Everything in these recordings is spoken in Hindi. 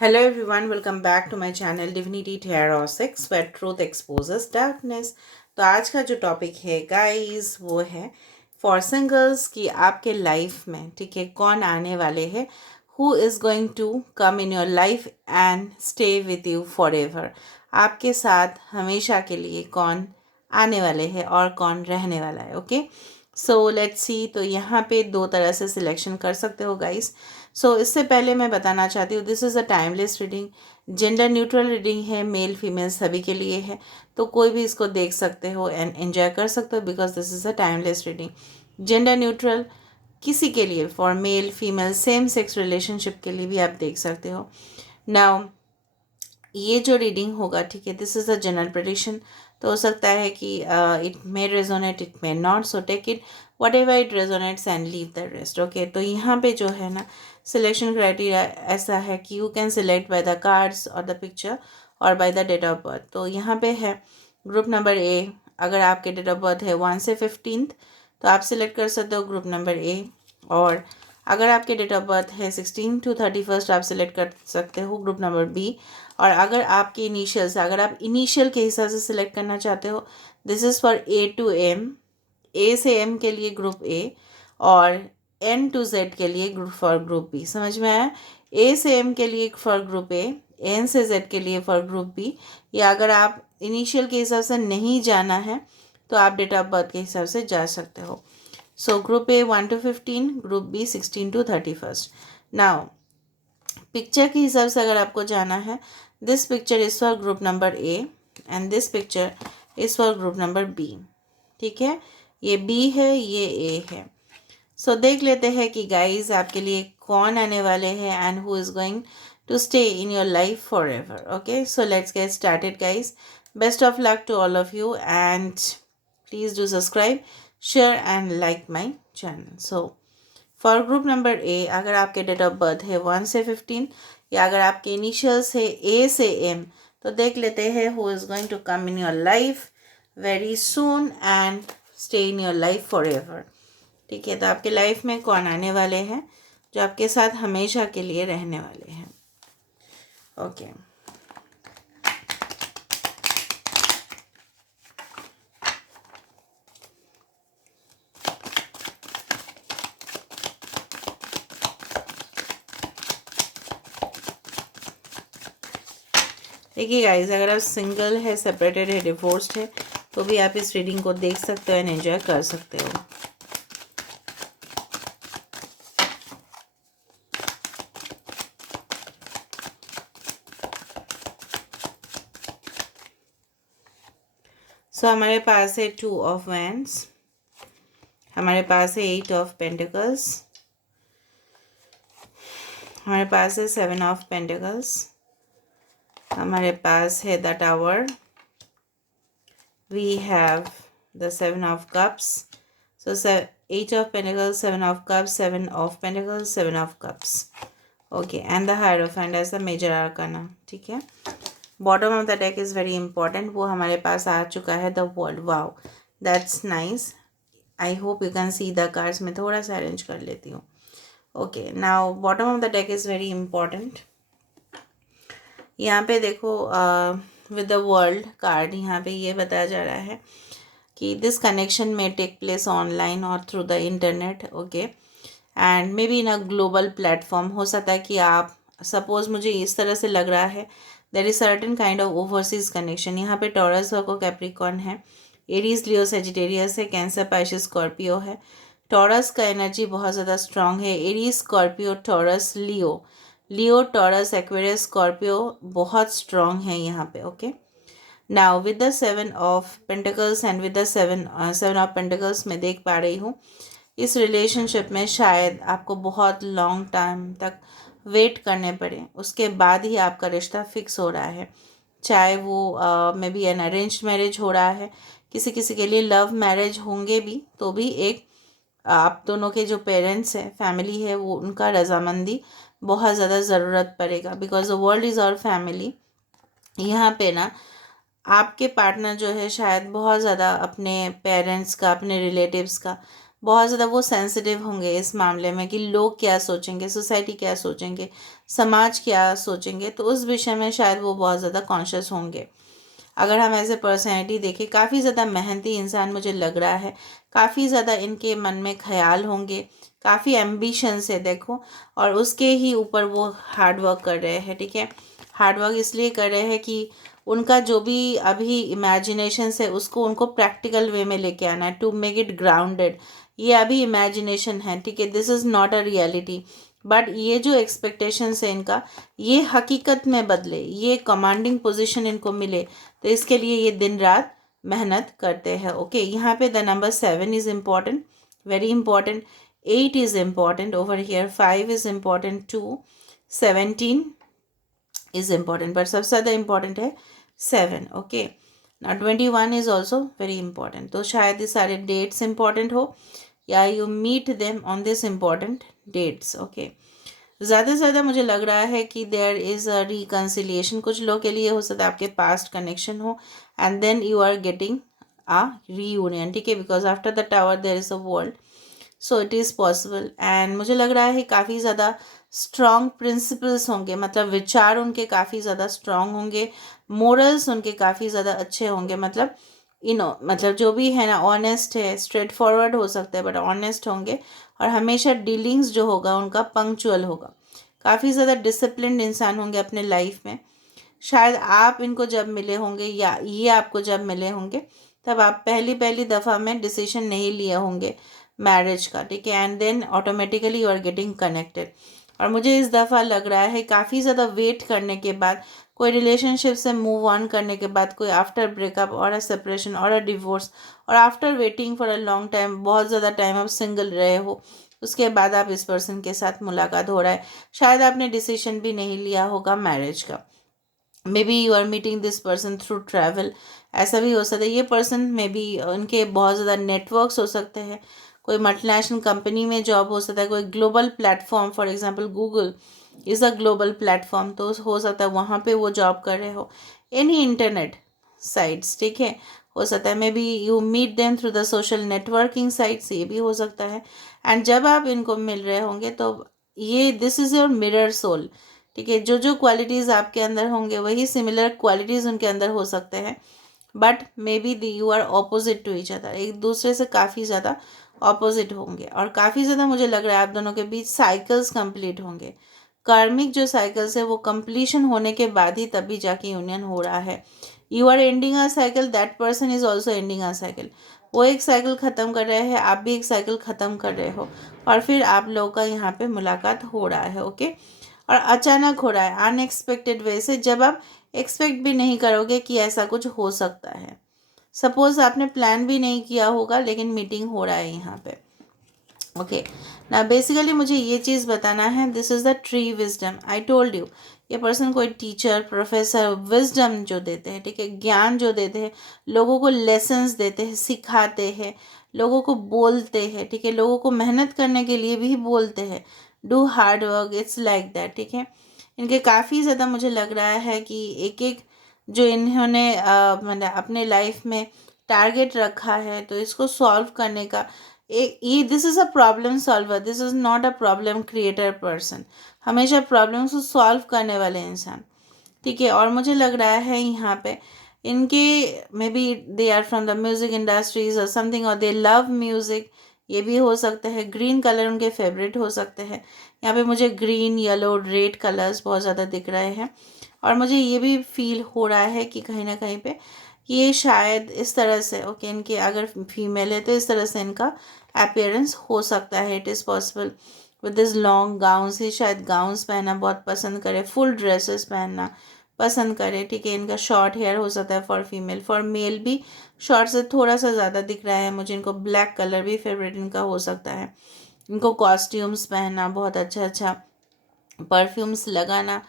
Hello everyone, welcome back to my channel Divinity Tarot 6 where truth exposes darkness। तो आज का जो टॉपिक है गाइस वो है फॉर सिंगल्स कि आपके लाइफ में ठीक है कौन आने वाले हैं, who is going to come in your life and stay with you forever. आपके साथ हमेशा के लिए कौन आने वाले हैं और कौन रहने वाला है। Okay, so let's see. तो यहाँ पे दो तरह से सिलेक्शन कर सकते हो गाइस। इससे पहले मैं बताना चाहती हूँ this is a timeless reading, gender neutral reading है, मेल फीमेल सभी के लिए है। तो कोई भी इसको देख सकते हो एंड एंजॉय कर सकते हो because this is a timeless reading. Gender neutral किसी के लिए, for male female same sex relationship के लिए भी आप देख सकते हो। नाउ ये जो रीडिंग होगा ठीक है, this is a general prediction. तो हो सकता है कि it may resonate, it may not, so take it whatever it resonates and leave the rest. Okay, तो यहाँ पे जो है ना सिलेक्शन क्राइटेरिया ऐसा है कि you can select by the cards और द पिक्चर और by the date of birth. तो यहाँ पे है ग्रुप नंबर ए। अगर आपके डेट ऑफ बर्थ है 1 से 15 तो आप सिलेक्ट कर सकते हो ग्रुप नंबर ए। और अगर आपके डेट ऑफ बर्थ है 16 to 31 आप सिलेक्ट कर सकते हो ग्रुप नंबर बी। और अगर आपके इनिशियल्स, अगर आप इनिशियल के हिसाब से सिलेक्ट करना चाहते हो, this is for A to M, A से एम के लिए ग्रुप ए और एन टू जेड के लिए ग्रुप फॉर ग्रुप बी। समझ में आया? ए से एम के लिए फॉर ग्रुप ए, एन से जेड के लिए फॉर ग्रुप बी। या अगर आप इनिशियल के हिसाब से नहीं जाना है तो आप डेट ऑफ बर्थ के हिसाब से जा सकते हो। So group A 1 to 15, group B 16 to 31। Now picture के हिसाब से अगर आपको जाना है, this picture is for group number A and this picture is for group number B. ठीक है, ये बी है, ये ए है। देख लेते हैं कि गाइस आपके लिए कौन आने वाले हैं and who is going to stay in your life forever. Okay, so let's get started guys. Best of luck to all of you and please do subscribe, share and like my channel. For group number A, अगर आपके डेट ऑफ बर्थ है 1 से 15 या अगर आपके इनिशियल्स है ए से एम, तो देख लेते हैं who is going to come in your life very soon and stay in your life forever. ठीक है, तो आपके लाइफ में कौन आने वाले हैं जो आपके साथ हमेशा के लिए रहने वाले हैं। ओके, देखिए गाइस, अगर आप सिंगल है, सेपरेटेड है, डिवोर्स्ड है, तो भी आप इस रीडिंग को देख सकते हो एंड एंजॉय कर सकते हो। हमारे पास है 2 ऑफ वैंड्स, हमारे पास है 8 ऑफ पेंटिकल्स, हमारे पास है 7 ऑफ पेंटिकल्स, हमारे पास है the tower, we have the 7 of cups. 8 of pentacles, 7 of cups, 7 of pentacles, 7 of cups. Okay, and the hierophant as the major arcana. ठीक है, bottom of the deck is very important, वो हमारे पास आ चुका है the world. Wow, that's nice. I hope you can see the cards. में थोड़ा सा अरेंज कर लेती हूँ। Okay, now bottom of the deck is very important. यहाँ पे देखो विद द वर्ल्ड कार्ड, यहाँ पे ये बताया जा रहा है कि दिस कनेक्शन में टेक प्लेस ऑनलाइन और through the internet. Okay, and may be in a global platform. हो सकता है कि आप, सपोज मुझे इस तरह से लग रहा है, there is certain kind of overseas connection. यहाँ पे टॉरस वर्को कैप्रिकॉन है, एरीज लियो सेजिटेरियस है, कैंसर पाइशिस स्कॉर्पियो है। टॉरस का एनर्जी बहुत ज़्यादा स्ट्रांग है। एरीज स्कॉर्पियो टॉरस लियो, लियो टॉरस एक्वेरियस स्कॉर्पियो बहुत स्ट्रांग है यहाँ पे। Okay, now with the 7 of pentacles and with the 7 of pentacles मैं देख पा रही हूँ इस रिलेशनशिप में शायद आपको बहुत लॉन्ग टाइम तक वेट करने पड़े, उसके बाद ही आपका रिश्ता फिक्स हो रहा है। चाहे वो may be an arranged marriage हो रहा है, किसी किसी के लिए लव मैरिज होंगे भी, तो भी एक आप दोनों के जो पेरेंट्स हैं, फैमिली है, वो उनका रजामंदी बहुत ज़्यादा ज़रूरत पड़ेगा because the world is our family. यहाँ पे ना आपके पार्टनर जो है शायद बहुत ज़्यादा अपने पेरेंट्स का, अपने रिलेटिव्स का बहुत ज़्यादा वो सेंसिटिव होंगे इस मामले में कि लोग क्या सोचेंगे, सोसाइटी क्या सोचेंगे। समाज क्या सोचेंगे, तो उस विषय में शायद वो बहुत ज़्यादा कॉन्शियस होंगे। अगर हम एज ए पर्सनैलिटी देखें, काफ़ी ज़्यादा मेहनती इंसान मुझे लग रहा है, काफ़ी ज़्यादा इनके मन में ख्याल होंगे, काफ़ी एम्बिशंस है देखो, और उसके ही ऊपर वो हार्ड वर्क कर रहे हैं। ठीक है, हार्ड वर्क इसलिए कर रहे हैं कि उनका जो भी अभी इमेजिनेशंस है उसको उनको प्रैक्टिकल वे में लेके आना है, टू मेक इट ग्राउंडेड। ये अभी इमेजिनेशन है, ठीक है, this is not a reality. But ये जो एक्सपेक्टेशंस है इनका, ये हकीकत में बदले, ये कमांडिंग पोजीशन इनको मिले, तो इसके लिए ये दिन रात मेहनत करते हैं। ओके, यहाँ पे the number 7 is important, very important. 8 is important over here, 5 is important too, 17 is important, but सबसे ज़्यादा इम्पॉर्टेंट है 7। ओके, ना 21 इज़ ऑल्सो वेरी इंपॉर्टेंट। तो शायद ये सारे डेट्स इंपॉर्टेंट हो, या you meet them on this important dates. Okay, ज़्यादा से ज़्यादा मुझे लग रहा है कि देयर इज़ अ रिकन्सिलिएशन। कुछ लोग के लिए हो सकता है आपके पास्ट कनेक्शन हो, and then you are getting a reunion. ठीक है, because after the tower there is a world, so it is possible. And मुझे लग रहा है काफ़ी ज़्यादा स्ट्रॉन्ग प्रिंसिपल्स होंगे, मतलब विचार उनके काफ़ी ज़्यादा स्ट्रॉन्ग होंगे, मोरल्स उनके काफ़ी ज़्यादा अच्छे होंगे, मतलब मतलब जो भी है ना, ऑनेस्ट है, स्ट्रेट फॉरवर्ड हो सकता है, बट ऑनेस्ट होंगे। और हमेशा डीलिंग्स जो होगा उनका पंक्चुअल होगा, काफ़ी ज़्यादा डिसिप्लिन्ड इंसान होंगे अपने लाइफ में। शायद आप इनको जब मिले होंगे, या ये आपको जब मिले होंगे, तब आप पहली पहली दफ़ा में डिसीजन नहीं लिए होंगे मैरिज का। ठीक है, and then automatically you are getting connected. और मुझे इस दफ़ा लग रहा है काफ़ी ज़्यादा वेट करने के बाद, कोई रिलेशनशिप से मूव ऑन करने के बाद, कोई आफ्टर ब्रेकअप और अ सेपरेशन और अ डिवोर्स, और after waiting for a long time, बहुत ज़्यादा टाइम आप सिंगल रहे हो, उसके बाद आप इस पर्सन के साथ मुलाकात हो रहा है। शायद आपने डिसीजन भी नहीं लिया होगा मैरिज का, may B you are meeting this person through travel, ऐसा भी हो सकता है। ये पर्सन मे बी, उनके बहुत ज़्यादा नेटवर्क्स हो सकते हैं, कोई मल्टीनेशनल कंपनी में जॉब हो सकता है, कोई global platform, for example Google is a global platform, तो हो सकता है वहाँ पे वो जॉब कर रहे हो, एनी इंटरनेट साइट्स। ठीक है, हो सकता है may B you meet them through the social networking sites, ये भी हो सकता है। एंड जब आप इनको मिल रहे होंगे तो ये this is your mirror soul. ठीक है, जो जो क्वालिटीज़ आपके अंदर होंगे वही सिमिलर क्वालिटीज़ उनके अंदर हो सकते हैं, but may be the you are opposite to each other, एक दूसरे से काफ़ी ज़्यादा ऑपोजिट होंगे। और काफ़ी ज़्यादा मुझे लग रहा है आप दोनों के बीच साइकिल्स कंप्लीट होंगे, कार्मिक जो साइकिल्स है वो कंप्लीशन होने के बाद ही तभी जाके यूनियन हो रहा है। You are ending a cycle, that person is also ending a cycle. वो एक साइकिल ख़त्म कर रहे हैं, आप भी एक साइकिल ख़त्म कर रहे हो, और फिर आप लोगों का यहाँ पे मुलाकात हो रहा है। ओके, और अचानक हो रहा है, अनएक्सपेक्टेड वे से, जब आप एक्सपेक्ट भी नहीं करोगे कि ऐसा कुछ हो सकता है। सपोज आपने प्लान भी नहीं किया होगा, लेकिन मीटिंग हो रहा है यहाँ पे। ओके, ना बेसिकली मुझे ये चीज़ बताना है, this is the tree wisdom. I told you, ये पर्सन कोई टीचर, प्रोफेसर, विजडम जो देते हैं, ठीक है, ज्ञान जो देते हैं, लोगों को लेसन्स देते हैं, सिखाते हैं, लोगों को बोलते हैं, ठीक है, लोगों को मेहनत करने के लिए भी बोलते हैं, do hard work, it's like that. ठीक है, इनके काफ़ी ज़्यादा मुझे लग रहा है कि एक एक जो इन्होंने मतलब अपने लाइफ में टारगेट रखा है, तो इसको सॉल्व करने का एक ये, this is a problem solver, this is not a problem creator person, हमेशा प्रॉब्लम्स को सॉल्व करने वाले इंसान। ठीक है, और मुझे लग रहा है यहाँ पे इनके may be they are from the music industries और समथिंग, और दे लव म्यूज़िक, ये भी हो सकता है। ग्रीन कलर उनके फेवरेट हो सकते हैं। यहाँ पे मुझे ग्रीन, येलो, रेड कलर्स बहुत ज़्यादा दिख रहे हैं, और मुझे ये भी फील हो रहा है कि कहीं ना कहीं पे ये शायद इस तरह से, ओके, इनके अगर फीमेल है तो इस तरह से इनका अपीयरेंस हो सकता है, it is possible. With this long gowns, ये शायद गाउन्स पहनना बहुत पसंद करे, फुल ड्रेसेस पहनना पसंद करे। ठीक है, इनका शॉर्ट हेयर हो सकता है फॉर फीमेल, फॉर मेल भी शॉर्ट से थोड़ा सा ज़्यादा दिख रहा है मुझे। इनको ब्लैक कलर भी फेवरेट इनका हो सकता है। इनको कॉस्ट्यूम्स पहनना, बहुत अच्छा अच्छा परफ्यूम्स लगाना,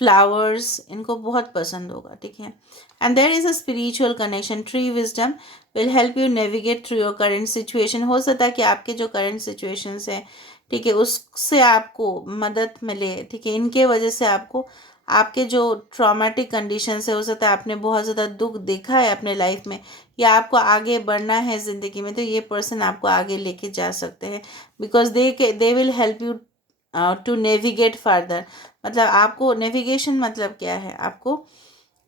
फ्लावर्स इनको बहुत पसंद होगा। ठीक है, and there is a spiritual connection. Tree wisdom will help you navigate through your current situation. हो सकता है कि आपके जो करेंट सिचुएशंस हैं, ठीक है, उससे आपको मदद मिले। ठीक है, इनके वजह से आपको आपके जो ट्रॉमेटिक कंडीशंस है, हो सकता है आपने बहुत ज़्यादा दुख देखा है अपने लाइफ में, या आपको आगे बढ़ना है ज़िंदगी में, तो ये पर्सन आपको आगे लेके जा सकते हैं, because they will help you to navigate further, मतलब आपको नेविगेशन मतलब क्या है, आपको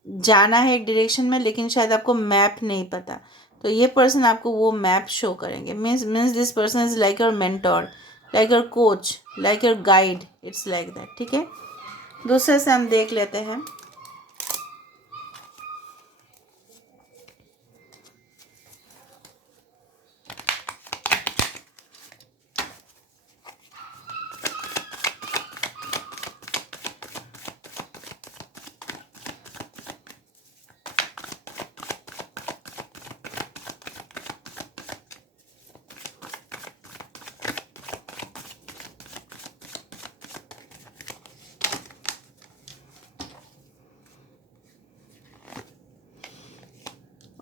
जाना है एक डायरेक्शन में लेकिन शायद आपको मैप नहीं पता, तो ये पर्सन आपको वो मैप शो करेंगे। Means this person is like your mentor, like your coach, like your guide, it's like that. ठीक है, दूसरे से हम देख लेते हैं।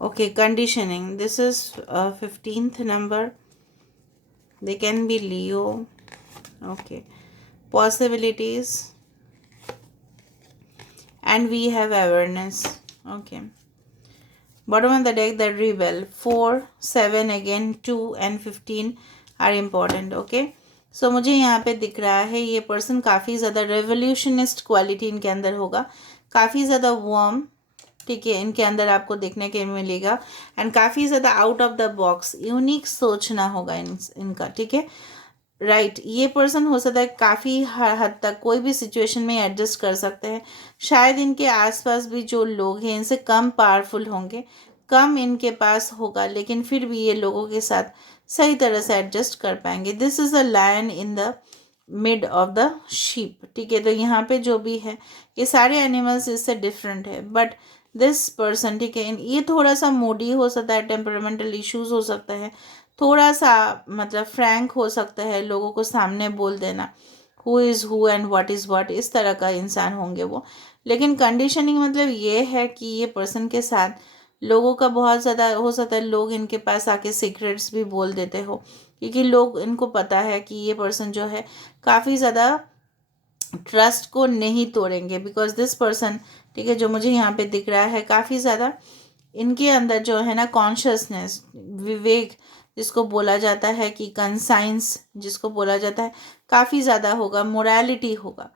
Okay, conditioning. This is 15th number. They can be Leo. Okay. Possibilities. And we have awareness. Okay. Bottom of the deck, the rebel. 4, 7 again, 2 and 15 are important. Okay. So मुझे यहाँ पे दिख रहा है ये पर्सन काफ़ी ज़्यादा रेवोल्यूशनिस्ट क्वालिटी इनके अंदर होगा, काफ़ी ज़्यादा वार्म, ठीक है, इनके अंदर आपको देखने के मिलेगा, एंड काफ़ी ज़्यादा out of the box unique सोचना होगा इनका। ठीक है, राइट। ये पर्सन हो सकता है काफ़ी हद तक कोई भी सिचुएशन में एडजस्ट कर सकते हैं। शायद इनके आसपास भी जो लोग हैं इनसे कम पावरफुल होंगे, कम इनके पास होगा, लेकिन फिर भी ये लोगों के साथ सही तरह से एडजस्ट कर पाएंगे। This is a lion in the mid of the sheep. ठीक है, तो यहाँ पे जो भी है ये सारे एनिमल्स इससे डिफरेंट है, बट दिस पर्सन, ठीक है, ये थोड़ा सा मूडी हो सकता है, टेम्परामेंटल इश्यूज हो सकता है, थोड़ा सा मतलब फ्रैंक हो सकता है, लोगों को सामने बोल देना who is who and what is what, इस तरह का इंसान होंगे वो। लेकिन कंडीशनिंग मतलब ये है कि ये पर्सन के साथ लोगों का बहुत ज़्यादा हो सकता है, लोग इनके पास आके सीक्रेट्स भी बोल देते हो, क्योंकि लोग इनको पता है कि ये पर्सन जो है काफ़ी ज़्यादा ट्रस्ट को नहीं तोड़ेंगे, बिकॉज दिस पर्सन, ठीक है, जो मुझे यहाँ पे दिख रहा है काफ़ी ज़्यादा इनके अंदर जो है ना कॉन्शियसनेस, विवेक जिसको बोला जाता है, कि कंसाइंस जिसको बोला जाता है, काफ़ी ज़्यादा होगा, मोरालिटी होगा,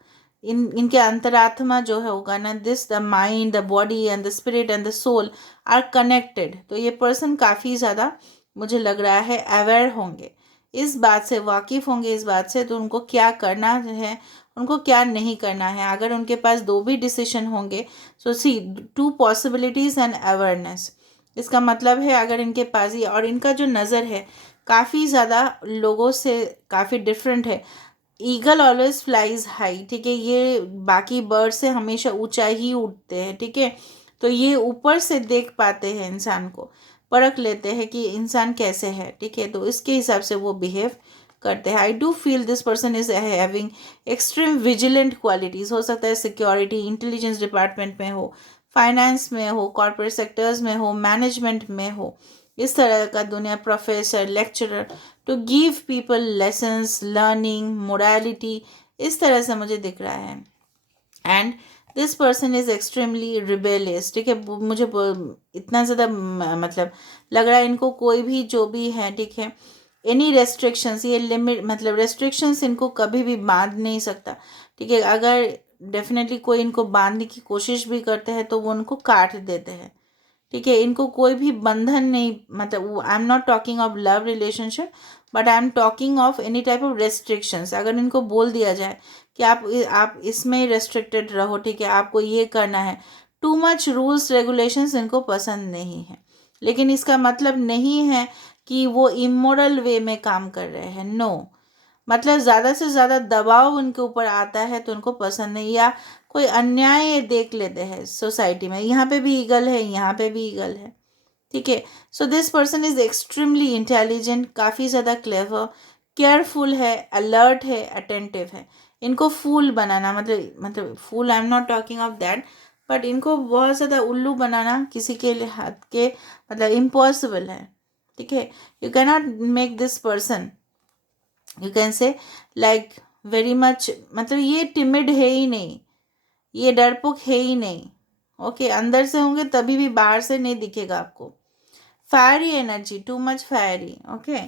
इनके अंतरात्मा जो है होगा ना, this the mind, the body and the spirit and the soul are connected. तो ये पर्सन काफ़ी ज़्यादा मुझे लग रहा है अवेयर होंगे, इस बात से वाकिफ़ होंगे, इस बात से, तो उनको क्या करना है, उनको क्या नहीं करना है। अगर उनके पास दो भी डिसीजन होंगे, सो सी 2 पॉसिबिलिटीज़ एंड अवेयरनेस, इसका मतलब है अगर इनके पास ही, और इनका जो नज़र है काफ़ी ज़्यादा लोगों से काफ़ी डिफरेंट है। ईगल ऑलवेज फ्लाइज हाई, ठीक है, ये बाकी बर्ड से हमेशा ऊंचा ही उड़ते हैं। ठीक है, तो ये ऊपर से देख पाते हैं, इंसान को परख लेते हैं कि इंसान कैसे है। ठीक है, तो इसके हिसाब से वो बिहेव करते हैं। I do feel this person is having extreme vigilant qualities. हो सकता है सिक्योरिटी इंटेलिजेंस डिपार्टमेंट में हो, फाइनेंस में हो, कॉर्पोरेट सेक्टर्स में हो, मैनेजमेंट में हो, इस तरह का दुनिया, professor, lecturer, to give people lessons, learning, morality, इस तरह से मुझे दिख रहा है। And this person is extremely rebellious. ठीक है, मुझे इतना ज़्यादा मतलब लग रहा है इनको कोई भी जो भी है, ठीक है, एनी रेस्ट्रिक्शंस, ये लिमिट मतलब रेस्ट्रिक्शंस इनको कभी भी बांध नहीं सकता। ठीक है, अगर डेफिनेटली कोई इनको बांधने की कोशिश भी करते हैं तो वो उनको काट देते हैं। ठीक है, इनको कोई भी बंधन नहीं, मतलब आई am not talking of love relationship, but I am talking of any type of restrictions. अगर इनको बोल दिया जाए कि आप इसमें ही रेस्ट्रिक्टेड रहो, ठीक है, आपको ये करना है, टू मच रूल्स रेगुलेशंस इनको पसंद नहीं है। लेकिन इसका मतलब नहीं है कि वो इमोरल वे में काम कर रहे हैं, नो। मतलब ज़्यादा से ज़्यादा दबाव उनके ऊपर आता है तो उनको पसंद नहीं, या कोई अन्याय देख लेते हैं सोसाइटी में, यहाँ पे भी ईगल है, यहाँ पे भी ईगल है। ठीक है, so this person is extremely intelligent, काफ़ी ज़्यादा क्लेवर, केयरफुल है, अलर्ट है, अटेंटिव है। इनको फूल बनाना, मतलब फूल, I am not talking of that, but इनको बहुत ज़्यादा उल्लू बनाना किसी के हाथ के मतलब इम्पॉसिबल है। ठीक है, you cannot make this person, you can say like very much, मतलब ये टिमिड है ही नहीं, ये डरपोक है ही नहीं। ओके, अंदर से होंगे तभी भी, बाहर से नहीं दिखेगा आपको। Fiery energy, too much fiery. Okay,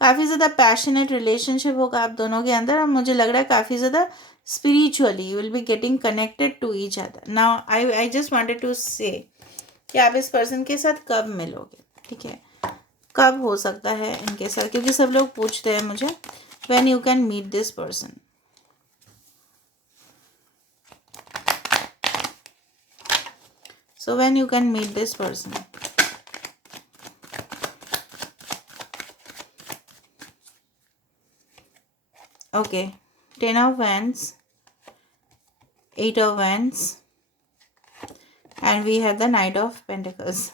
काफ़ी ज़्यादा पैशनेट रिलेशनशिप होगा आप दोनों के अंदर, और मुझे लग रहा है काफ़ी ज़्यादा spiritually you will be getting connected to each other. Now I just wanted to say कि आप इस पर्सन के साथ कब मिलोगे, ठीक है, कब हो सकता है इनके साथ, क्योंकि सब लोग पूछते हैं मुझे when you can meet this person. So when you can meet this person. Okay, 10 of wands, 8 of wands, and we have the Knight of Pentacles.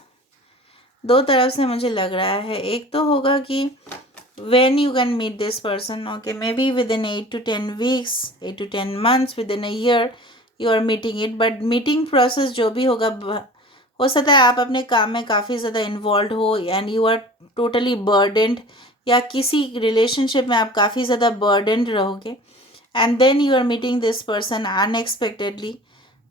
दो तरफ से मुझे लग रहा है, एक तो होगा कि when you can meet this person, okay, maybe within 8 to 10 weeks, 8 to 10 months, within a year you are meeting it, but meeting process जो भी होगा, हो सकता है आप अपने काम में काफ़ी ज़्यादा इन्वॉल्व हो and you are totally burdened, या किसी रिलेशनशिप में आप काफ़ी ज़्यादा बर्डेंड रहोगे, and then you are meeting this person unexpectedly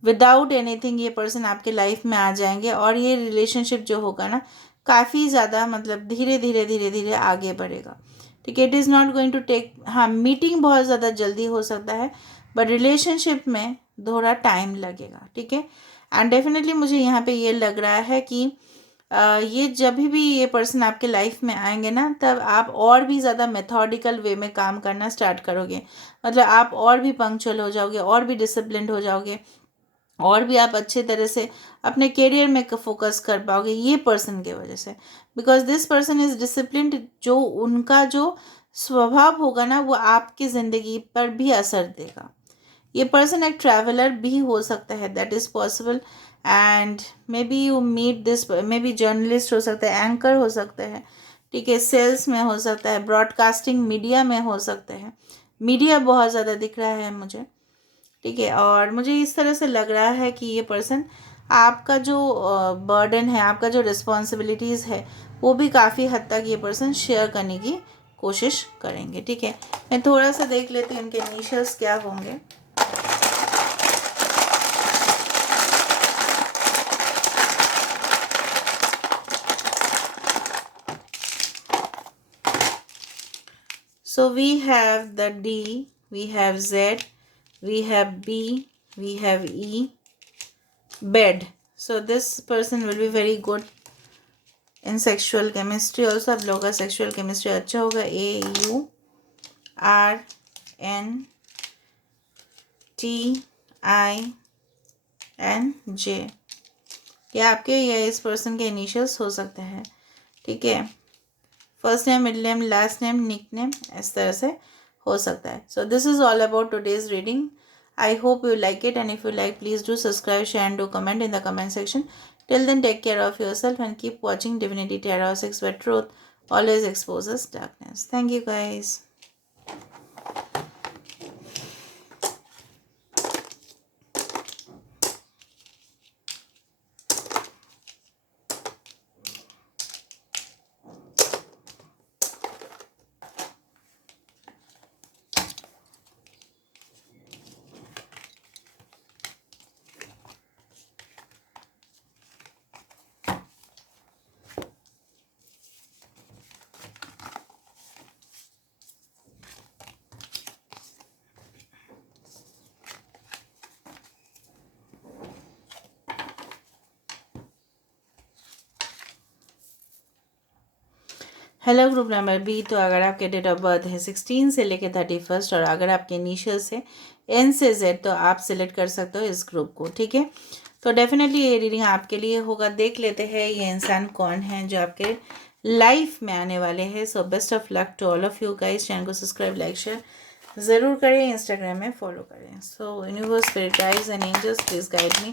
without anything, ये पर्सन आपके लाइफ में आ जाएंगे, और ये रिलेशनशिप जो होगा ना काफ़ी ज़्यादा मतलब धीरे धीरे धीरे धीरे आगे बढ़ेगा, ठीक है। It is not going to take, हाँ मीटिंग बहुत ज़्यादा जल्दी हो सकता है, बट रिलेशनशिप में थोड़ा टाइम लगेगा, ठीक है। एंड डेफिनेटली मुझे यहाँ पे ये लग रहा है कि ये जब भी ये पर्सन आपके लाइफ में आएंगे ना, तब आप और भी ज़्यादा मेथोडिकल वे में काम करना स्टार्ट करोगे, मतलब आप और भी पंक्चुअल हो जाओगे, और भी डिसिप्लिन्ड हो जाओगे, और भी आप अच्छे तरह से अपने करियर में फोकस कर पाओगे ये पर्सन के वजह से, because this person is disciplined. जो उनका जो स्वभाव होगा ना वो आपकी ज़िंदगी पर भी असर देगा। ये पर्सन एक ट्रैवलर भी हो सकता है, that is possible, and may B you meet this, may be journalist हो सकता है, एंकर हो सकता है, ठीक है, सेल्स में हो सकता है, ब्रॉडकास्टिंग मीडिया में हो सकता है, मीडिया बहुत ज़्यादा दिख रहा है मुझे, ठीक है। और मुझे इस तरह से लग रहा है कि ये पर्सन आपका जो बर्डन है, आपका जो रिस्पॉन्सिबिलिटीज़ है, वो भी काफ़ी हद तक ये पर्सन शेयर करने की कोशिश करेंगे, ठीक है। मैं थोड़ा सा देख लेती हूँ इनके इनिशियल्स क्या होंगे। So we have the D, we have Z, we have B, we have E, bed. So this person will be very good in sexual chemistry also। आप लोगों का sexual chemistry अच्छा होगा। AURNTINJ, क्या आपके या इस पर्सन के इनिशियल्स हो सकते हैं, ठीक है। First name, middle name, last name, nick name, इस तरह से हो सकता है। So this is all about today's reading. I hope you like it, and if you like, please do subscribe, share and do comment in the comment section. Till then, take care of yourself and keep watching Divinity Tarot 6, where truth always exposes darkness. Thank you guys. Hello group number B. तो अगर आपके डेट ऑफ बर्थ है 16 से लेकर 31, और अगर आपके इनिशियल्स है N से Z, तो आप सिलेक्ट कर सकते हो इस ग्रुप को, ठीक है। तो डेफिनेटली ये रीडिंग आपके लिए होगा। देख लेते हैं ये इंसान कौन है जो आपके लाइफ में आने वाले हैं। So best of luck to all of you guys. Channel को सब्सक्राइब, लाइक, शेयर ज़रूर करें, इंस्टाग्राम में फॉलो करें। So universe, spirit guides and angels, please guide me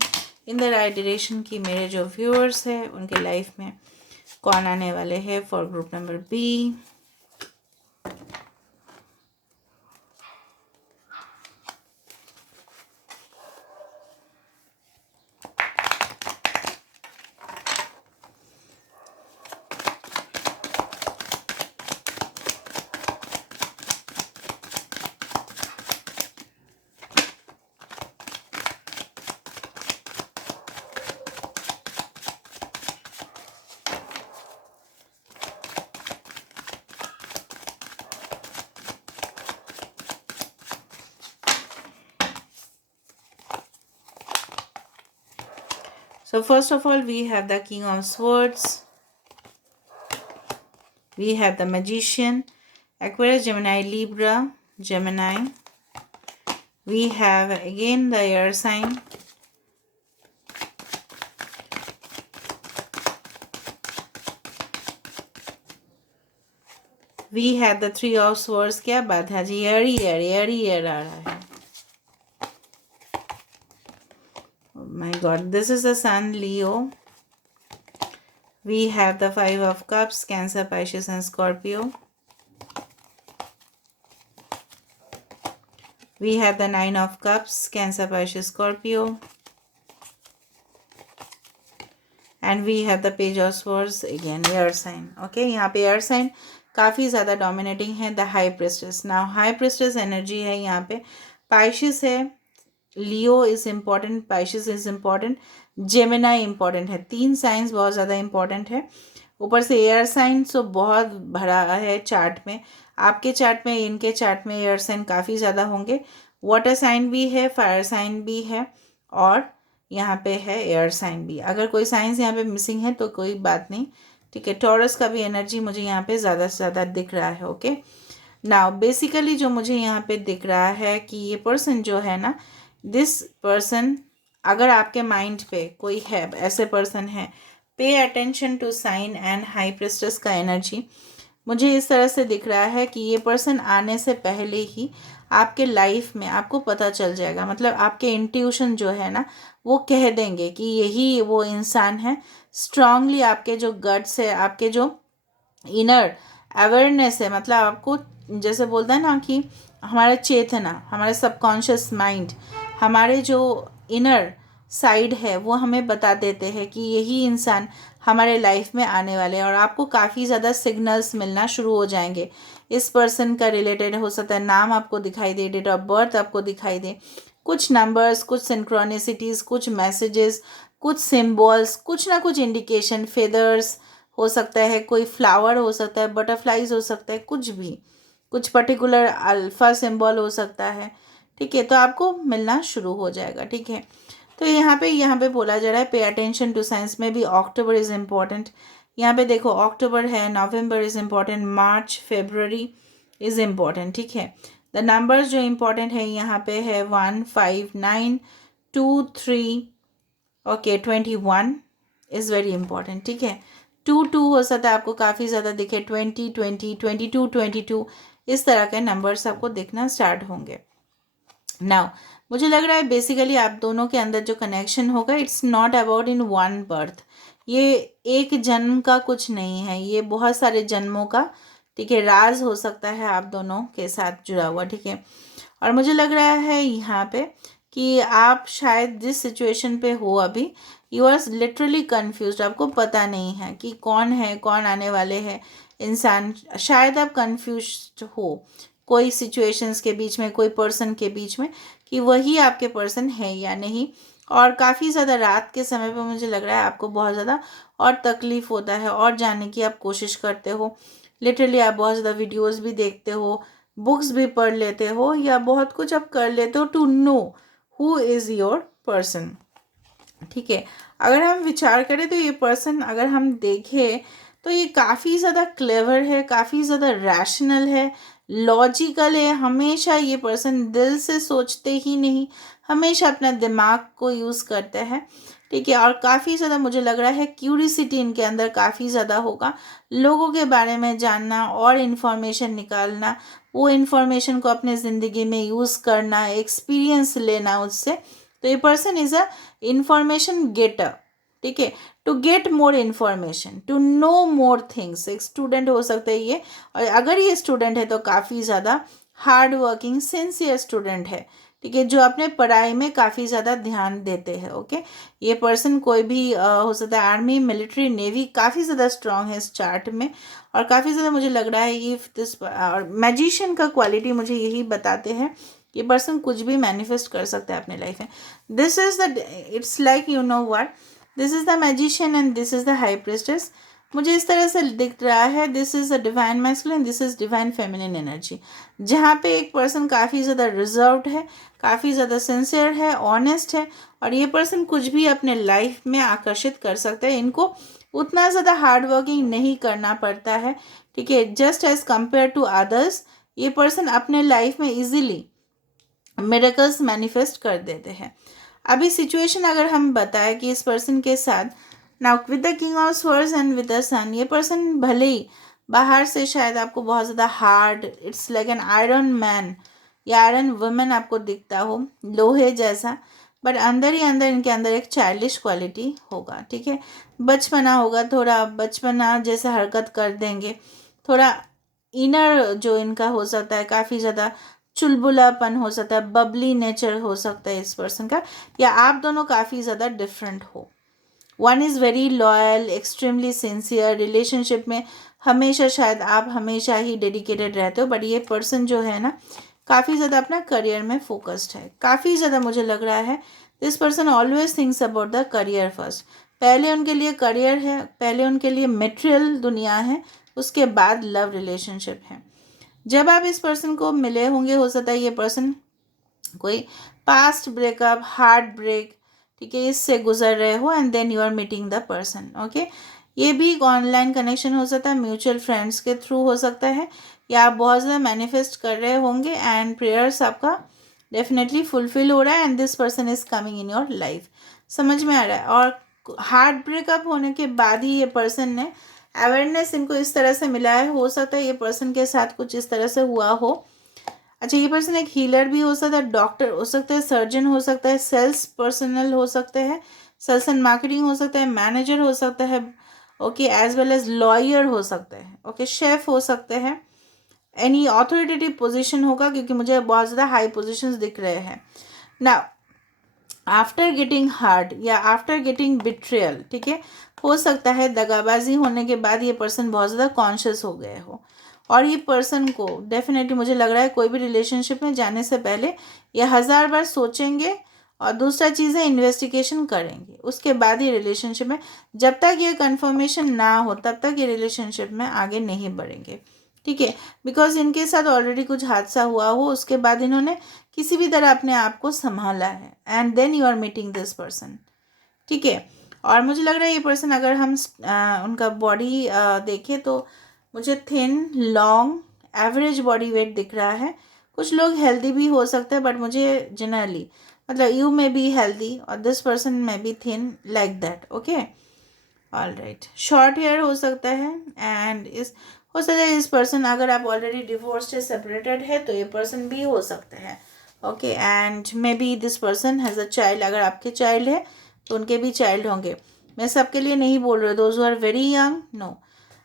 in the right direction की मेरे जो व्यूअर्स हैं उनके लाइफ में कौन आने वाले हैं for group number B. So first of all, we have the King of Swords. We have the Magician, Aquarius, Gemini, Libra, Gemini. We have again the air sign. We have the Three of Swords. क्या बात है जी, एयर आ रहा है. Oh my God, this is the Sun, Leo. We have the Five of Cups, Cancer, Pisces and Scorpio. We have the Nine of Cups, Cancer, Pisces, Scorpio. And we have the Page of Swords, again air sign. Okay, यहाँ पे air sign काफ़ी ज़्यादा dominating है. The High Priestess. Now High Priestess energy है यहाँ पे. Pisces है, Leo is important, Pisces is important, Gemini important है. 3 साइंस बहुत ज़्यादा important है. ऊपर से एयर साइन तो बहुत भरा है चार्ट में. आपके चार्ट में, इनके चार्ट में एयर साइन काफ़ी ज़्यादा होंगे. वाटर साइन भी है, फायर साइन भी है और यहाँ पे है एयर साइन भी. अगर कोई साइंस यहाँ पे मिसिंग है तो कोई बात नहीं, ठीक है. टॉरस का भी एनर्जी मुझे यहाँ पे ज़्यादा से ज़्यादा दिख रहा है. ओके, नाउ बेसिकली जो मुझे यहाँ पे दिख रहा है कि ये पर्सन जो है ना, दिस पर्सन, अगर आपके माइंड पे कोई है, ऐसे पर्सन है, pay attention to sign and high priestess का एनर्जी मुझे इस तरह से दिख रहा है कि ये पर्सन आने से पहले ही आपके लाइफ में आपको पता चल जाएगा. मतलब आपके इंट्यूशन जो है ना, वो कह देंगे कि यही वो इंसान है. स्ट्रांगली आपके जो गट्स है, आपके जो इनर अवेयरनेस है, मतलब आपको जैसे बोलता है ना कि हमारा चेतना, हमारे सबकॉन्शियस माइंड, हमारे जो इनर साइड है वो हमें बता देते हैं कि यही इंसान हमारे लाइफ में आने वाले हैं. और आपको काफ़ी ज़्यादा सिग्नल्स मिलना शुरू हो जाएंगे. इस पर्सन का रिलेटेड हो सकता है नाम आपको दिखाई दे, डेट ऑफ बर्थ आपको दिखाई दे, कुछ नंबर्स, कुछ सिंक्रोनिसिटीज़, कुछ मैसेजेस, कुछ सिम्बॉल्स, कुछ ना कुछ इंडिकेशन, फेदर्स हो सकता है, कोई फ्लावर हो सकता है, बटरफ्लाइज हो सकता है, कुछ भी, कुछ पर्टिकुलर अल्फ़ा सिंबल हो सकता है. ठीक है, तो आपको मिलना शुरू हो जाएगा. ठीक है, तो यहाँ पे बोला जा रहा है पे अटेंशन टू साइंस में भी. October is important. यहाँ पे देखो अक्टूबर है, November is important, March, February is important. ठीक है, द नंबर्स जो इम्पॉर्टेंट है यहाँ पे है 1, 5, 9, 2, 3, ओके, 21 इज़ वेरी इंपॉर्टेंट. ठीक है, 2 हो सकता है आपको काफ़ी ज़्यादा दिखे, 20, 20, 22, 22 इस तरह के नंबर्स आपको दिखना स्टार्ट होंगे. नाउ मुझे लग रहा है बेसिकली आप दोनों के अंदर जो कनेक्शन होगा, it's not about in one birth. ये एक जन्म का कुछ नहीं है, ये बहुत सारे जन्मों का, ठीक है, राज हो सकता है आप दोनों के साथ जुड़ा हुआ. ठीक है, और मुझे लग रहा है यहाँ पे कि आप शायद जिस सिचुएशन पे हो अभी, यू आर लिटरली कन्फ्यूज्ड. आपको पता नहीं है कि कौन है, कौन आने वाले हैं इंसान. शायद आप कन्फ्यूज्ड हो कोई सिचुएशंस के बीच में, कोई पर्सन के बीच में, कि वही आपके पर्सन है या नहीं. और काफ़ी ज़्यादा रात के समय पे मुझे लग रहा है आपको बहुत ज़्यादा और तकलीफ़ होता है और जानने की आप कोशिश करते हो. लिटरली आप बहुत ज़्यादा वीडियोस भी देखते हो, बुक्स भी पढ़ लेते हो, या बहुत कुछ आप कर लेते हो to know who is your person. ठीक है, अगर हम विचार करें तो ये पर्सन, अगर हम देखें तो ये काफ़ी ज़्यादा क्लेवर है, काफ़ी ज़्यादा रैशनल है, लॉजिकल है. हमेशा ये पर्सन दिल से सोचते ही नहीं, हमेशा अपना दिमाग को यूज़ करते हैं. ठीक है, और काफ़ी ज़्यादा मुझे लग रहा है क्यूरिसिटी इनके अंदर काफ़ी ज़्यादा होगा, लोगों के बारे में जानना और इन्फॉर्मेशन निकालना, वो इन्फॉर्मेशन को अपने ज़िंदगी में यूज़ करना, एक्सपीरियंस लेना उससे. तो ये person is a information getter. ठीक है, to get more information, to know more things. एक स्टूडेंट हो सकता है ये, और अगर ये स्टूडेंट है तो काफ़ी ज़्यादा हार्ड वर्किंग सिंसियर स्टूडेंट है. ठीक है, जो अपने पढ़ाई में काफ़ी ज़्यादा ध्यान देते हैं. ओके, ये पर्सन कोई भी हो सकता है आर्मी, मिलिट्री, नेवी, काफ़ी ज़्यादा स्ट्रांग है इस चार्ट में. और काफ़ी ज़्यादा मुझे लग रहा है ये दिस, और मैजिशियन का क्वालिटी मुझे यही बताते हैं, ये पर्सन कुछ भी मैनिफेस्ट कर सकता है अपने लाइफ में. This is the, it's like you know what, this is the magician and this is the high priestess. मुझे इस तरह से दिख रहा है, this is a divine masculine, this is divine feminine energy, जहाँ पे एक पर्सन काफ़ी ज़्यादा रिजर्व्ड है, काफ़ी ज़्यादा सिंसियर है, ऑनेस्ट है, और ये पर्सन कुछ भी अपने लाइफ में आकर्षित कर सकता है। इनको उतना ज़्यादा हार्ड वर्किंग नहीं करना पड़ता है, ठीक है, just as compare to others. ये पर्सन अपने लाइफ में इजीली मिरेकल्स मैनिफेस्ट कर देते हैं। अभी सिचुएशन अगर हम बताएं कि इस पर्सन के साथ, now with the king of swords and with the sun, ये पर्सन भले ही बाहर से शायद आपको बहुत ज़्यादा hard, it's like an iron man या आयरन वुमेन आपको दिखता हो, लोहे जैसा, बट अंदर ही अंदर इनके अंदर एक चाइल्डिश क्वालिटी होगा, ठीक है, बचपना होगा, थोड़ा बचपना जैसे हरकत कर देंगे, थोड़ा इनर जो इनका हो सकता है, काफ़ी ज़्यादा चुलबुलापन हो सकता है, बबली नेचर हो सकता है इस पर्सन का, या आप दोनों काफ़ी ज़्यादा डिफरेंट हो। One is very loyal, extremely sincere, relationship में हमेशा शायद आप हमेशा ही डेडिकेटेड रहते हो, बट ये पर्सन जो है ना काफ़ी ज़्यादा अपना करियर में फोकस्ड है, काफ़ी ज़्यादा मुझे लग रहा है this person always thinks about the career first. पहले उनके लिए करियर है, पहले उनके लिए मटेरियल दुनिया है, उसके बाद लव रिलेशनशिप है। जब आप इस पर्सन को मिले होंगे, हो सकता है ये पर्सन कोई पास्ट ब्रेकअप, हार्ट ब्रेक, ठीक है, इससे गुजर रहे हो, and then you are meeting the person, okay. ये भी एक ऑनलाइन कनेक्शन हो सकता है, म्यूचुअल फ्रेंड्स के थ्रू हो सकता है, या आप बहुत ज़्यादा मैनिफेस्ट कर रहे होंगे एंड प्रेयर्स आपका डेफिनेटली फुलफिल हो रहा है, and this person is coming in your life. समझ में आ रहा है। और हार्ट ब्रेकअप होने के बाद ही ये पर्सन ने अवेयरनेस इनको इस तरह से मिला है, हो सकता है ये पर्सन के साथ कुछ इस तरह से हुआ हो। अच्छा, ये पर्सन एक हीलर भी हो सकता है, डॉक्टर हो सकता है, सर्जन हो सकता है, सेल्स पर्सनल हो सकते हैं, सेल्स एंड मार्केटिंग हो सकता है, मैनेजर हो सकता है, okay, as well as lawyer हो सकते हैं, ओके, शेफ हो सकते हैं, एनी ऑथोरिटेटिव पोजीशन होगा, क्योंकि मुझे बहुत ज़्यादा हाई पोजीशंस दिख रहे हैं ना। आफ्टर गेटिंग हार्ट या आफ्टर गेटिंग बिट्रियल, ठीक है, हो सकता है दगाबाजी होने के बाद ये पर्सन बहुत ज़्यादा कॉन्शियस हो गए हो, और ये पर्सन को डेफिनेटली मुझे लग रहा है कोई भी रिलेशनशिप में जाने से पहले ये 1000 बार सोचेंगे, और दूसरा चीज़ है इन्वेस्टिगेशन करेंगे, उसके बाद ये रिलेशनशिप में, जब तक ये कंफर्मेशन ना हो तब तक ये रिलेशनशिप में आगे नहीं बढ़ेंगे, ठीक है, बिकॉज इनके साथ ऑलरेडी कुछ हादसा हुआ हो, उसके बाद इन्होंने किसी भी तरह अपने आप को संभाला है, and then you are meeting this person, ठीक है। और मुझे लग रहा है ये पर्सन, अगर हम उनका बॉडी देखें तो मुझे thin, long, average body weight दिख रहा है। कुछ लोग हेल्दी भी हो सकते हैं, बट मुझे जनरली मतलब यू में बी हेल्दी और this person may be thin, like that, okay, all right. Short hair हो सकता है, एंड इस हो सकता है इस पर्सन, अगर आप ऑलरेडी डिवोर्स्ड है, सेपरेटेड है, तो ये पर्सन भी हो सकते हैं, okay, and may B this person has a child, अगर आपके चाइल्ड है तो उनके भी चाइल्ड होंगे। मैं सबके लिए नहीं बोल रही, those who are very young, no.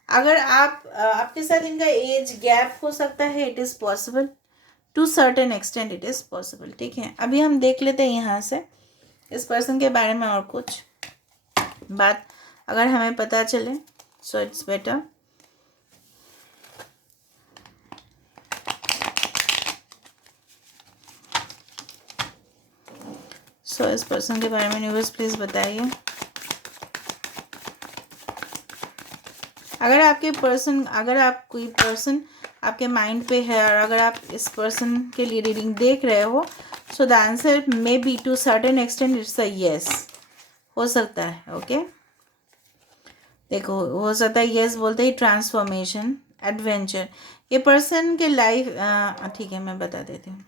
अगर आप आपके साथ इनका एज गैप हो सकता है, it is possible, to certain extent it is possible, ठीक है। अभी हम देख लेते हैं यहाँ से इस पर्सन के बारे में और कुछ बात अगर हमें पता चले, सो इट्स बेटर। सो इस पर्सन के बारे में यूनिवर्स प्लीज़ बताइए। अगर आपके पर्सन, अगर आप कोई पर्सन आपके माइंड पे है, और अगर आप इस पर्सन के लिए रीडिंग देख रहे हो, so the answer may be to certain extent it's a yes, हो सकता है, ओके। देखो, हो सकता है येस बोलते ही ट्रांसफॉर्मेशन, एडवेंचर, ये पर्सन के लाइफ, ठीक है मैं बता देती हूँ।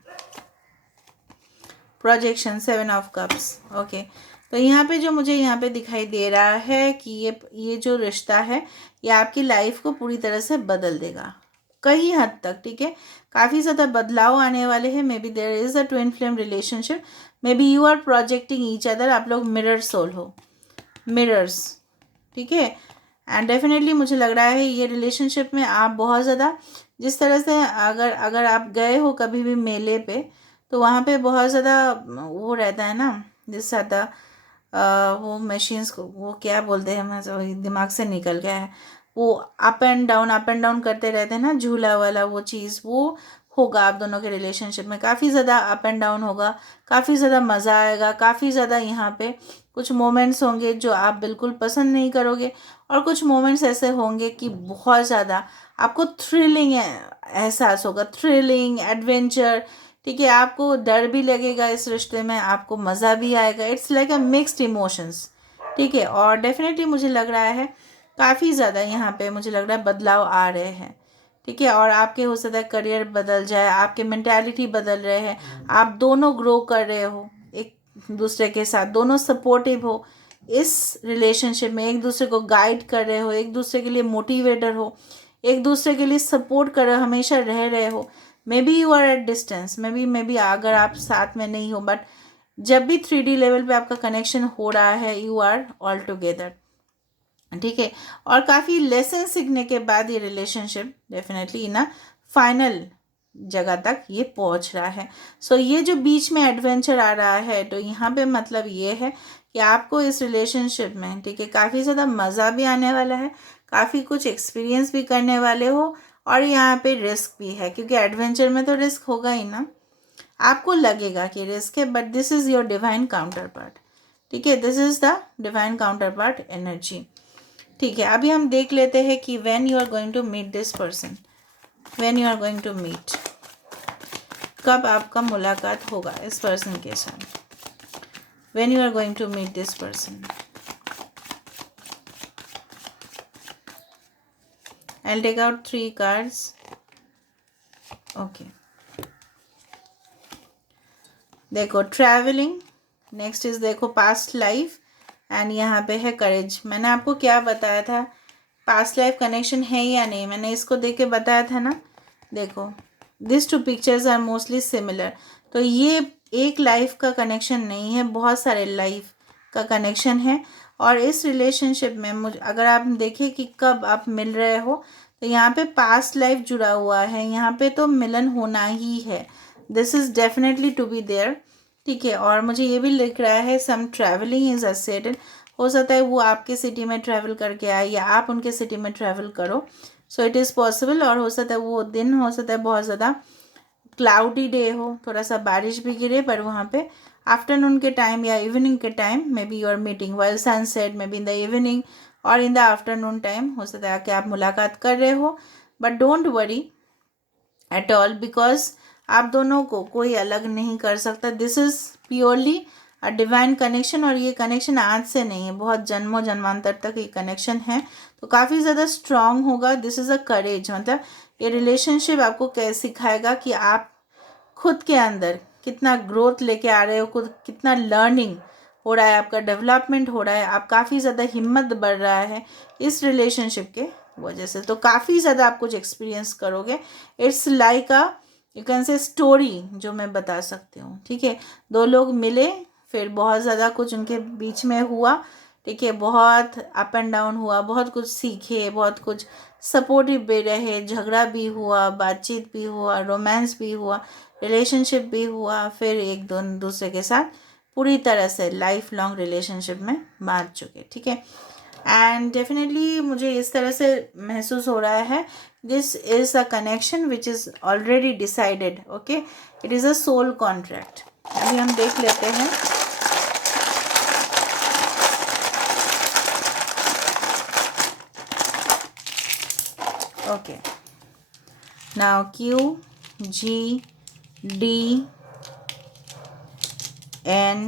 Projection, 7 of cups, okay. तो यहाँ पे जो मुझे यहाँ पे दिखाई दे रहा है कि ये जो रिश्ता है ये आपकी लाइफ को पूरी तरह से बदल देगा कई हद तक, ठीक है, काफ़ी ज़्यादा बदलाव आने वाले हैं। May be there is a twin flame relationship, may B you are projecting each other, आप लोग मिरर सोल हो, मिरर्स, ठीक है। एंड डेफिनेटली मुझे लग रहा है ये रिलेशनशिप में आप बहुत ज़्यादा, जिस तरह से अगर अगर आप गए हो कभी भी मेले पे, तो वहाँ पे बहुत ज़्यादा वो रहता है ना, जिस ज़्यादा वो मशीन्स को वो क्या बोलते हैं, मैं दिमाग से निकल गया है, वो अप एंड डाउन करते रहते हैं ना, झूला वाला वो चीज़, वो होगा आप दोनों के रिलेशनशिप में, काफ़ी ज़्यादा अप एंड डाउन होगा, काफ़ी ज़्यादा मज़ा आएगा, काफ़ी ज़्यादा यहाँ पे कुछ मोमेंट्स होंगे जो आप बिल्कुल पसंद नहीं करोगे, और कुछ मोमेंट्स ऐसे होंगे कि बहुत ज़्यादा आपको थ्रिलिंग एहसास होगा, थ्रिलिंग एडवेंचर। ठीक है, आपको डर भी लगेगा इस रिश्ते में, आपको मज़ा भी आएगा। It's like a mixed emotions. ठीक है, और डेफिनेटली मुझे लग रहा है काफ़ी ज़्यादा यहाँ पे मुझे लग रहा है बदलाव आ रहे हैं। ठीक है, और आपके हो सकता है करियर बदल जाए, आपके मेंटालिटी बदल रहे हैं, आप दोनों ग्रो कर रहे हो एक दूसरे के साथ, दोनों सपोर्टिव हो इस रिलेशनशिप में, एक दूसरे को गाइड कर रहे हो, एक दूसरे के लिए मोटिवेटर हो, एक दूसरे के लिए सपोर्ट कर रहे हो, हमेशा रह रहे हो। May B you are at distance, may be अगर आप साथ में नहीं हो, बट जब भी 3D लेवल पे आपका कनेक्शन हो रहा है, यू आर ऑल टुगेदर। ठीक है, और काफ़ी लेसन सीखने के बाद ये रिलेशनशिप डेफिनेटली ना फाइनल जगह तक ये पहुंच रहा है। सो ये जो बीच में एडवेंचर आ रहा है, तो यहाँ पे मतलब ये है कि आपको इस रिलेशनशिप में, ठीक है, काफ़ी ज़्यादा मज़ा भी आने वाला है, काफ़ी कुछ एक्सपीरियंस भी करने वाले हो, और यहाँ पे रिस्क भी है, क्योंकि एडवेंचर में तो रिस्क होगा ही ना। आपको लगेगा कि रिस्क है, but this is your divine counterpart. ठीक है, this is the divine counterpart energy. ठीक है, अभी हम देख लेते हैं कि when you are going to meet this person, when you are going to meet, कब आपका मुलाकात होगा इस पर्सन के साथ, when you are going to meet this person. I'll take out 3 cards. Okay. देखो ट्रैवलिंग, नेक्स्ट इज देखो पास्ट लाइफ, एंड यहाँ पे है करेज। मैंने आपको क्या बताया था, पास्ट लाइफ कनेक्शन है या नहीं, मैंने इसको देख के बताया था ना। देखो this 2 pictures are mostly similar. तो ये एक लाइफ का कनेक्शन नहीं है, बहुत सारे लाइफ का कनेक्शन है। और इस रिलेशनशिप में मुझे अगर आप देखें कि कब आप मिल रहे हो, तो यहाँ पे पास्ट लाइफ जुड़ा हुआ है, यहाँ पे तो मिलन होना ही है, this is definitely to be there. ठीक है, और मुझे ये भी लिख रहा है सम ट्रैवलिंग इज असेटेड। हो सकता है वो आपके सिटी में ट्रैवल करके आए, या आप उनके सिटी में ट्रैवल करो, सो इट इज़ पॉसिबल। और हो सकता है वो दिन हो सकता है बहुत ज़्यादा क्लाउडी डे हो, थोड़ा सा बारिश भी गिरे, पर वहाँ पे आफ्टरनून के टाइम या इवनिंग के time may be you are meeting while sunset, maybe in the evening और इन द आफ्टरनून टाइम हो सकता है कि आप मुलाकात कर रहे हो। But don't worry at all, because आप दोनों को कोई अलग नहीं कर सकता। This is purely a divine connection, और ये कनेक्शन आज से नहीं है, बहुत जन्मों जन्मांतर तक ये कनेक्शन है, तो काफ़ी ज़्यादा स्ट्रांग होगा। दिस इज़ अ करेज, मतलब ये रिलेशनशिप आपको कैसे सिखाएगा कि आप खुद के अंदर कितना ग्रोथ लेके आ रहे हो, खुद कितना लर्निंग हो रहा है, आपका डेवलपमेंट हो रहा है, आप काफ़ी ज़्यादा हिम्मत बढ़ रहा है इस रिलेशनशिप के वजह से, तो काफ़ी ज़्यादा आप कुछ एक्सपीरियंस करोगे। It's like a you can say story जो मैं बता सकती हूँ। ठीक है, 2 लोग मिले, फिर बहुत ज़्यादा कुछ उनके बीच में हुआ। ठीक है, बहुत अप एंड डाउन हुआ, बहुत कुछ सीखे, बहुत कुछ सपोर्टिव भी रहे, झगड़ा भी हुआ, बातचीत भी हुआ, रोमांस भी हुआ, रिलेशनशिप भी हुआ, फिर एक दूसरे के साथ पूरी तरह से लाइफ लॉन्ग रिलेशनशिप में बांध चुके। ठीक है, एंड डेफिनेटली मुझे इस तरह से महसूस हो रहा है, this is a connection which is already decided. Okay, it is a soul contract. अभी हम देख लेते हैं। Okay, now Q G D N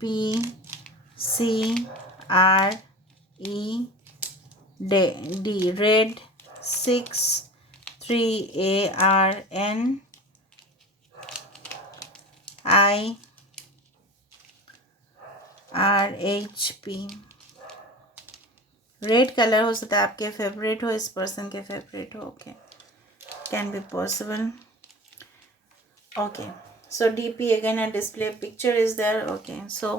P C R E D red 6 3 A R N I R H P। Red colour हो सकता है आपके फेवरेट हो, इस पर्सन के फेवरेट हो। Okay, can be possible. Okay, so DP again a display picture is there. Okay, so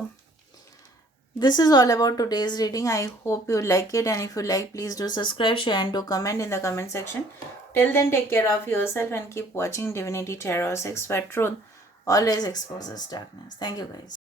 this is all about today's reading. I hope you like it, and if you like, please do subscribe, share and do comment in the comment section. Till then, take care of yourself and keep watching Divinity Tarot 6, where truth always exposes darkness. Thank you guys.